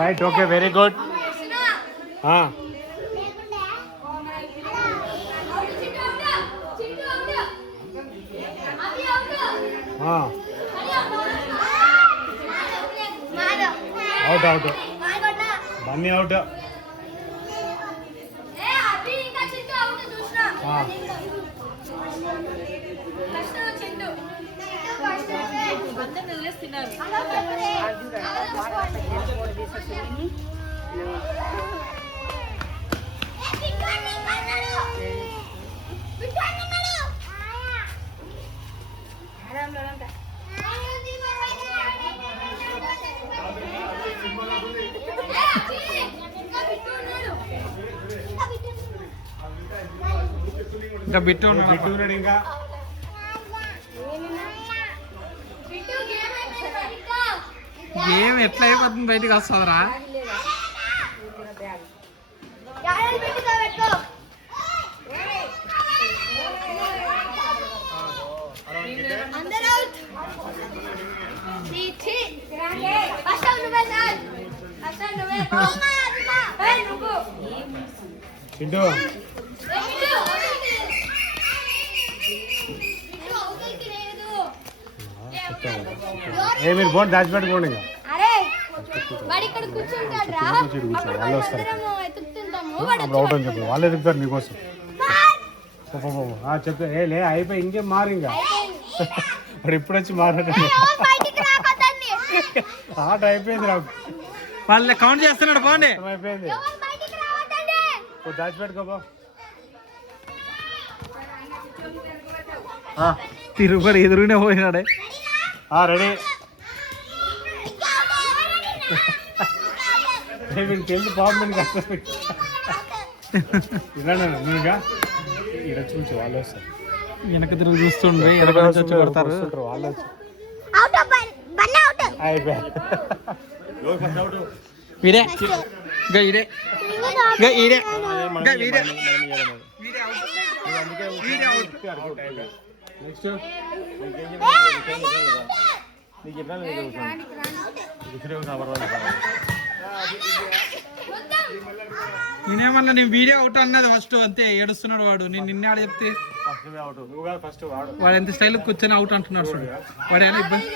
Right okay very good. Out out Bunny out. ఇంకా bit ఉన్నాడు ఇంకా. గేమ్ ఎట్లా అయిపోతుంది బయటకు వస్తుందిరా. చింటూ మీరు బోర్డు దాచిపెట్టుకోండి. వాళ్ళు వస్తారు అప్పుడు అవుట్ అని చెప్పు. వాళ్ళు ఎదుగుతారు మీకోసం. చెప్తా ఏ లే అయిపోయి ఇంకేం మారు ఇంకా ఇప్పుడు ఇప్పుడు వచ్చి మారట ఆట అయిపోయింది. నాకు వాళ్ళ కౌంట్ చేస్తున్నాడు. బాగుంది అయిపోయింది. దాచిపెట్టుకోబో. తిరుగుబడి ఎదురునే పోయినాడే. రెడీ. తెలిసి బాగుంది నువ్వుగా ఇక్కడ చూసి వాళ్ళు వస్తారు. వెనక తిరుగు చూస్తుండ్రి కొడతారు వాళ్ళు వచ్చి వీడే ఇంకా ఈడే ఇంకా ఈడే ఇంకా వీడే నెక్స్ట్ నేనేమన్నా నేను వీడియో అవుట్ అన్నది ఫస్ట్ అంతే. ఏడుస్తున్నాడు వాడు. నేను నిన్నే ఆడ చెప్తే వాడు ఎంత స్టైల్ కూర్చొని అవుట్ అంటున్నాడు చూడు. వాడు ఎలా ఇబ్బంది.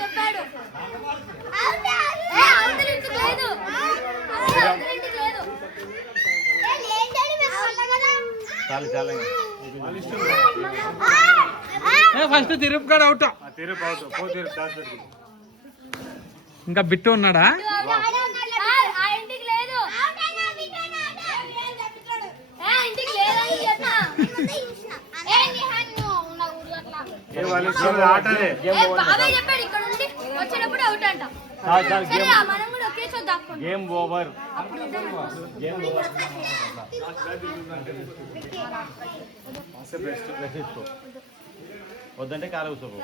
ఫస్ట్ తిరుపు కాడ అవుట్. ఇంకా బిట్టు ఉన్నాడా. Game over. వద్దంటే కాలు కూర్చోబో.